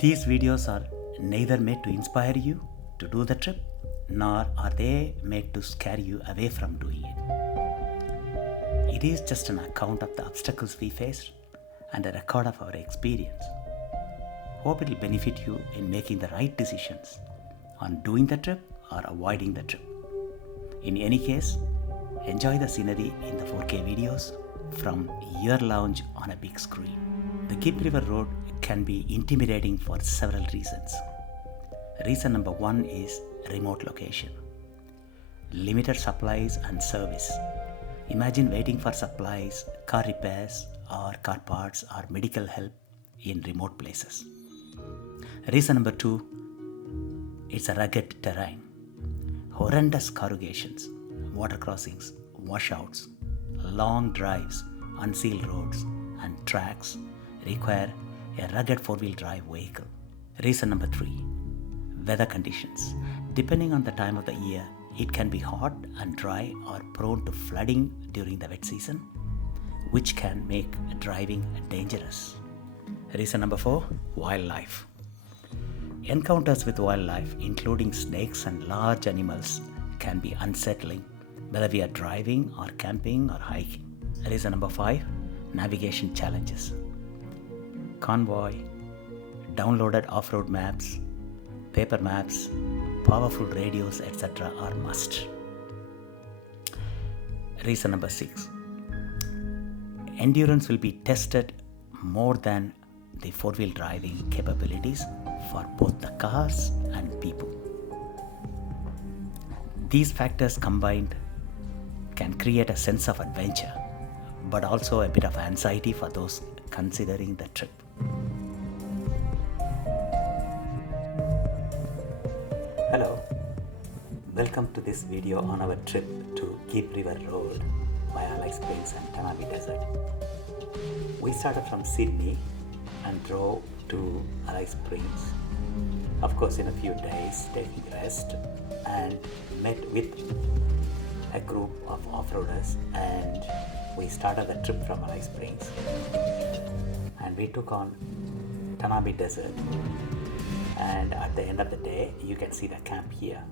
These videos are neither made to inspire you to do the trip, nor are they made to scare you away from doing it. It is just an account of the obstacles we faced and a record of our experience. Hope it will benefit you in making the right decisions on doing the trip or avoiding the trip. In any case, enjoy the scenery in the 4K videos from your lounge on a big screen. The Gibb River Road can be intimidating for several reasons. Reason number one is remote location. Limited supplies and service. Imagine waiting for supplies, car repairs, or car parts or medical help in remote places. Reason number two, it's a rugged terrain. Horrendous corrugations, water crossings, washouts, long drives, unsealed roads, and tracks require a rugged four-wheel drive vehicle. Reason number three, weather conditions. Depending on the time of the year, it can be hot and dry or prone to flooding during the wet season, which can make driving dangerous. Reason number four, wildlife. Encounters with wildlife, including snakes and large animals, can be unsettling, whether we are driving or camping or hiking. Reason number five, navigation challenges. Convoy, downloaded off-road maps, paper maps, powerful radios, etc. are must. Reason number six, endurance will be tested more than the four-wheel driving capabilities for both the cars and people. These factors combined can create a sense of adventure, but also a bit of anxiety for those considering the trip. Hello, welcome to this video on our trip to Gibb River Road via Alice Springs and Tanami Desert. We started from Sydney and drove to Alice Springs, of course in a few days taking rest, and met with a group of off-roaders, and we started the trip from Alice Springs and we took on Tanami Desert. And at the end of the day, you can see the camp here.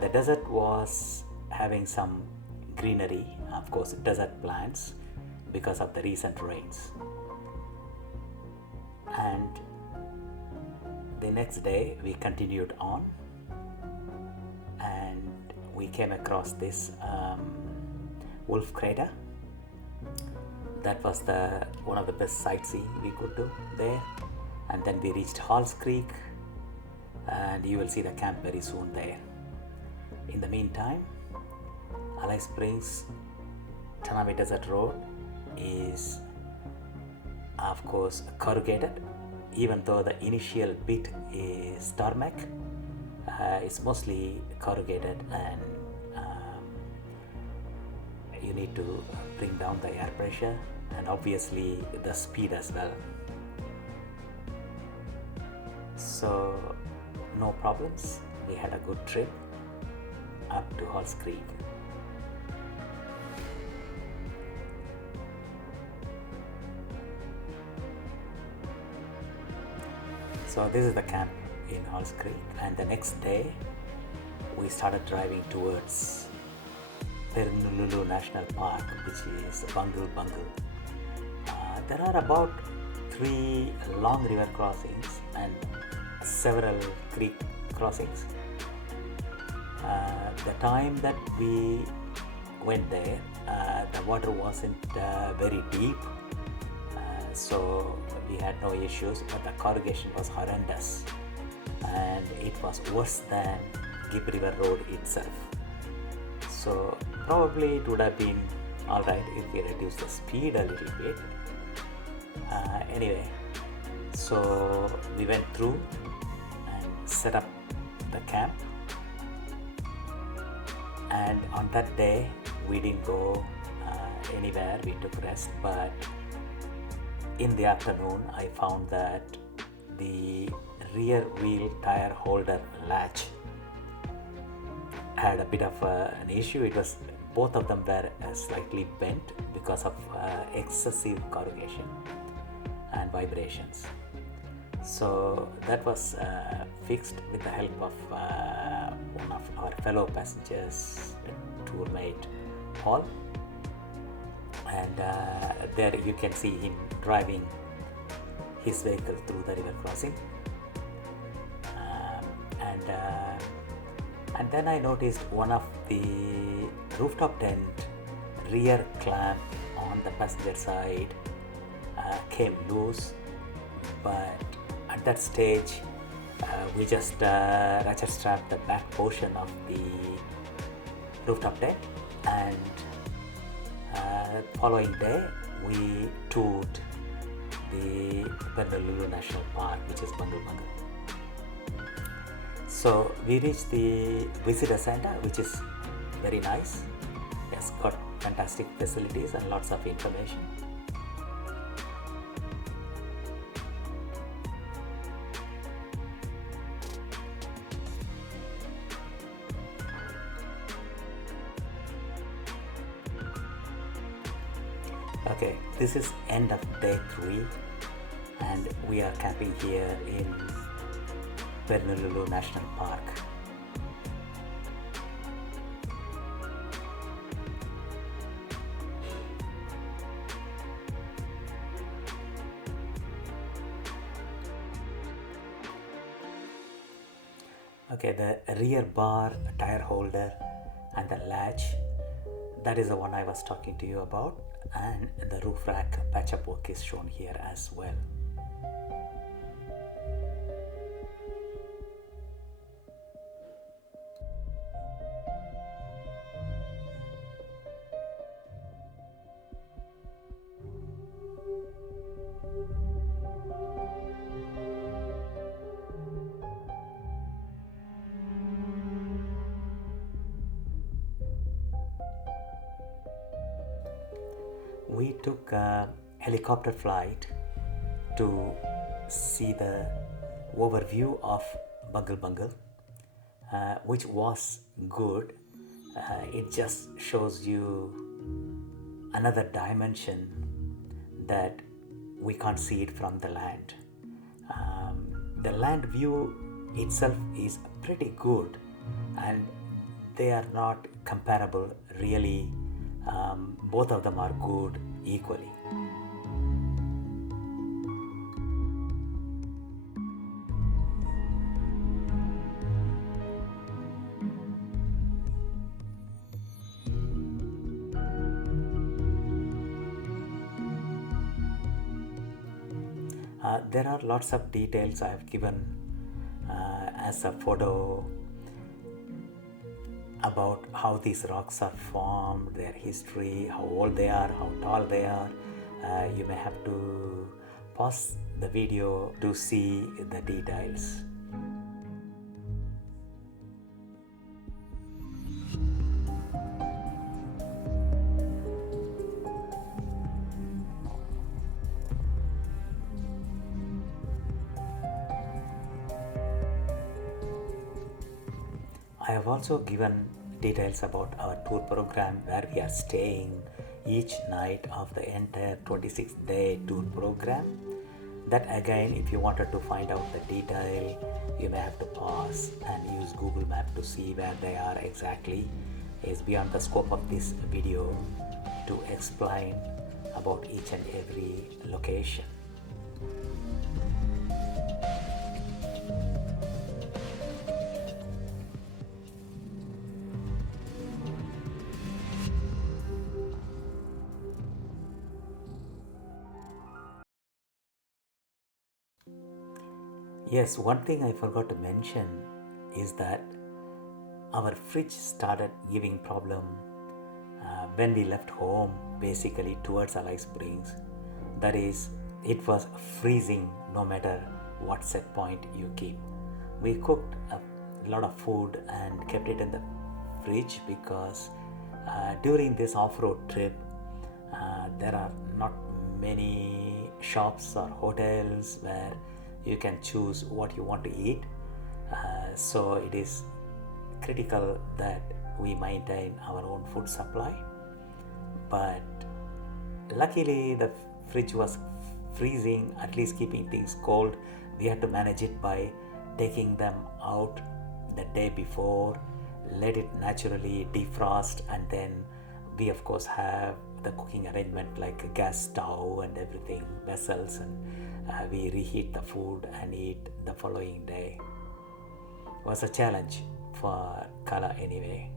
The desert was having some greenery, of course desert plants, because of the recent rains. And the next day we continued on and we came across this wolf crater. That was one of the best sightseeing we could do there. And then we reached Halls Creek, and you will see the camp very soon there. In the meantime, Alice Springs Tanami Desert Road is of course corrugated, even though the initial bit is tarmac. It's mostly corrugated, and you need to bring down the air pressure and obviously the speed as well. So no problems, we had a good trip up to Halls Creek. So this is the camp in Halls Creek, and the next day we started driving towards Purnululu National Park, which is Bungle Bungle. There are about 3 long river crossings and several creek crossings. The time that we went there, the water wasn't very deep, so we had no issues, but the corrugation was horrendous and it was worse than Gibb River Road itself. So probably it would have been alright if we reduced the speed a little bit. Anyway, so we went through and set up the camp, and on that day we didn't go anywhere, we took rest. But in the afternoon I found that the rear wheel tire holder latch had a bit of an issue. It was, both of them were slightly bent because of excessive corrugation. and vibrations. So that was fixed with the help of one of our fellow passengers, tour mate Paul, and there you can see him driving his vehicle through the river crossing. And then I noticed one of the rooftop tent rear clamp on the passenger side came loose, but at that stage we just ratchet strapped the back portion of the rooftop tent, and following day we toured the Purnululu National Park, which is Bungle Bungle. So we reached the visitor center, which is very nice. It's got fantastic facilities and lots of information. Okay, this is end of day 3 and we are camping here in Purnululu National Park. Okay, the rear bar, tire holder and the latch, that is the one I was talking to you about, and the roof rack patch-up work is shown here as well. We took a helicopter flight to see the overview of Bungle Bungle, which was good. It just shows you another dimension that we can't see it from the land. The land view itself is pretty good, and they are not comparable really. Both of them are good equally. There are lots of details I have given as a photo about how these rocks are formed, their history, how old they are, how tall they are. You may have to pause the video to see the details. I have also given details about our tour program, where we are staying each night of the entire 26-day tour program. That again, if you wanted to find out the detail, you may have to pause and use Google Map to see where they are exactly. It's beyond the scope of this video to explain about each and every location. Yes, one thing I forgot to mention is that our fridge started giving problem when we left home, basically towards Alice Springs. That is, it was freezing no matter what set point you keep. We cooked a lot of food and kept it in the fridge because during this off-road trip there are not many shops or hotels where you can choose what you want to eat, so it is critical that we maintain our own food supply. But luckily the fridge was freezing, at least keeping things cold. We had to manage it by taking them out the day before, let it naturally defrost, and then we of course have the cooking arrangement like a gas stove and everything, vessels, and we reheat the food and eat the following day. It was a challenge for Kala anyway.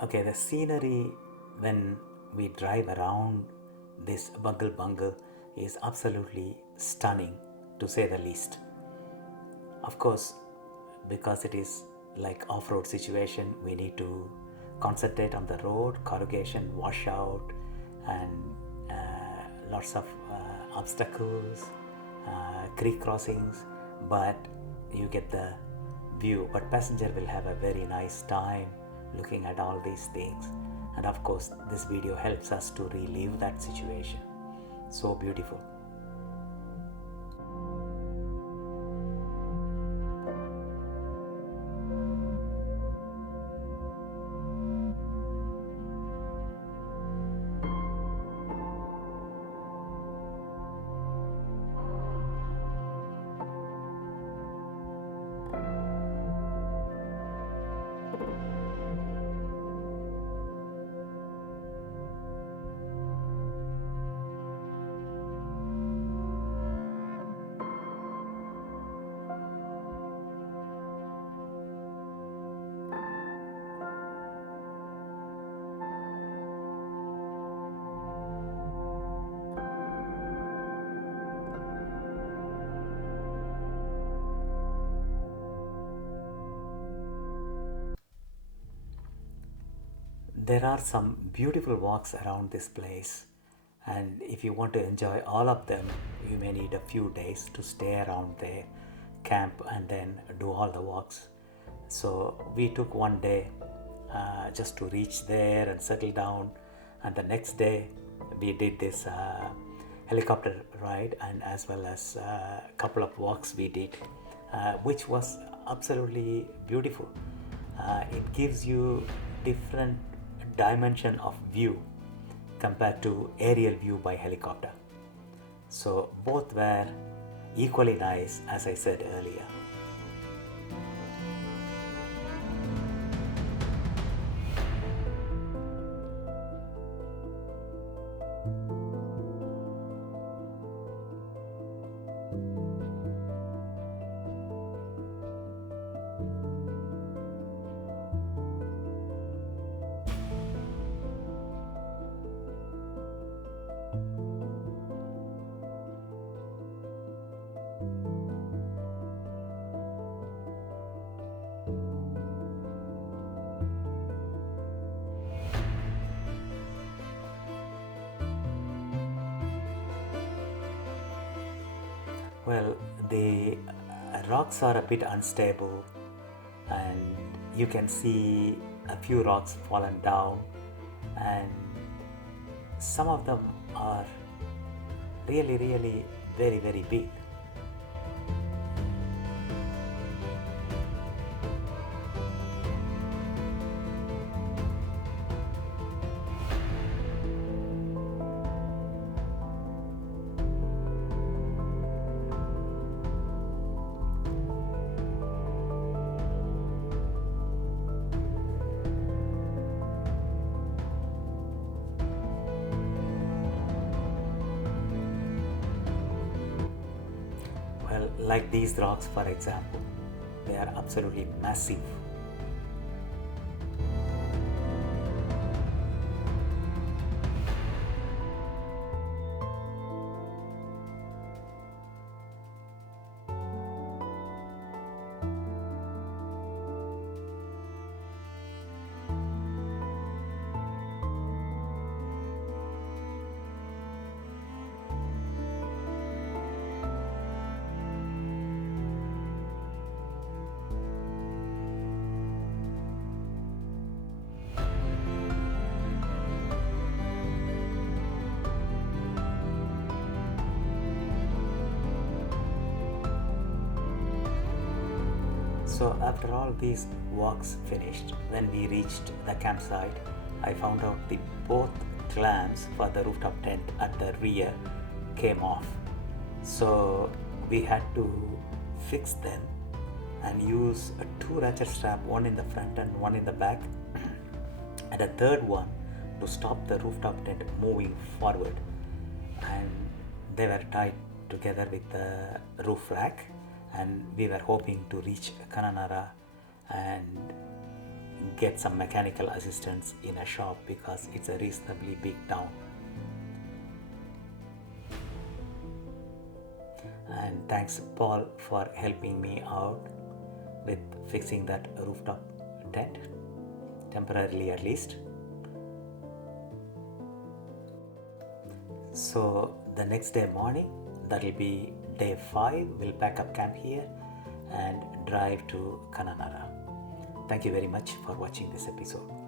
Okay, the scenery when we drive around this Bungle Bungle is absolutely stunning, to say the least. Of course, because it is like off-road situation, we need to concentrate on the road, corrugation, washout, and lots of obstacles, creek crossings, but you get the view. But passenger will have a very nice time looking at all these things, and of course this video helps us to relive that situation. So beautiful. There are some beautiful walks around this place, and if you want to enjoy all of them, you may need a few days to stay around there, camp, and then do all the walks. So we took one day just to reach there and settle down, and the next day we did this helicopter ride, and as well as a couple of walks we did, which was absolutely beautiful. It gives you different dimension of view compared to aerial view by helicopter. So both were equally nice, as I said earlier. Well, the rocks are a bit unstable, and you can see a few rocks fallen down, and some of them are really very big. Well, like these rocks, for example, they are absolutely massive. So after all these walks finished, when we reached the campsite, I found out the both clamps for the rooftop tent at the rear came off. So we had to fix them and use a two ratchet strap, one in the front and one in the back, and a third one to stop the rooftop tent moving forward. And they were tied together with the roof rack, and we were hoping to reach Kananara and get some mechanical assistance in a shop because it's a reasonably big town. And thanks Paul for helping me out with fixing that rooftop tent, temporarily at least. So the next day morning, that will be day 5, we'll pack up camp here and drive to Kananara. Thank you very much for watching this episode.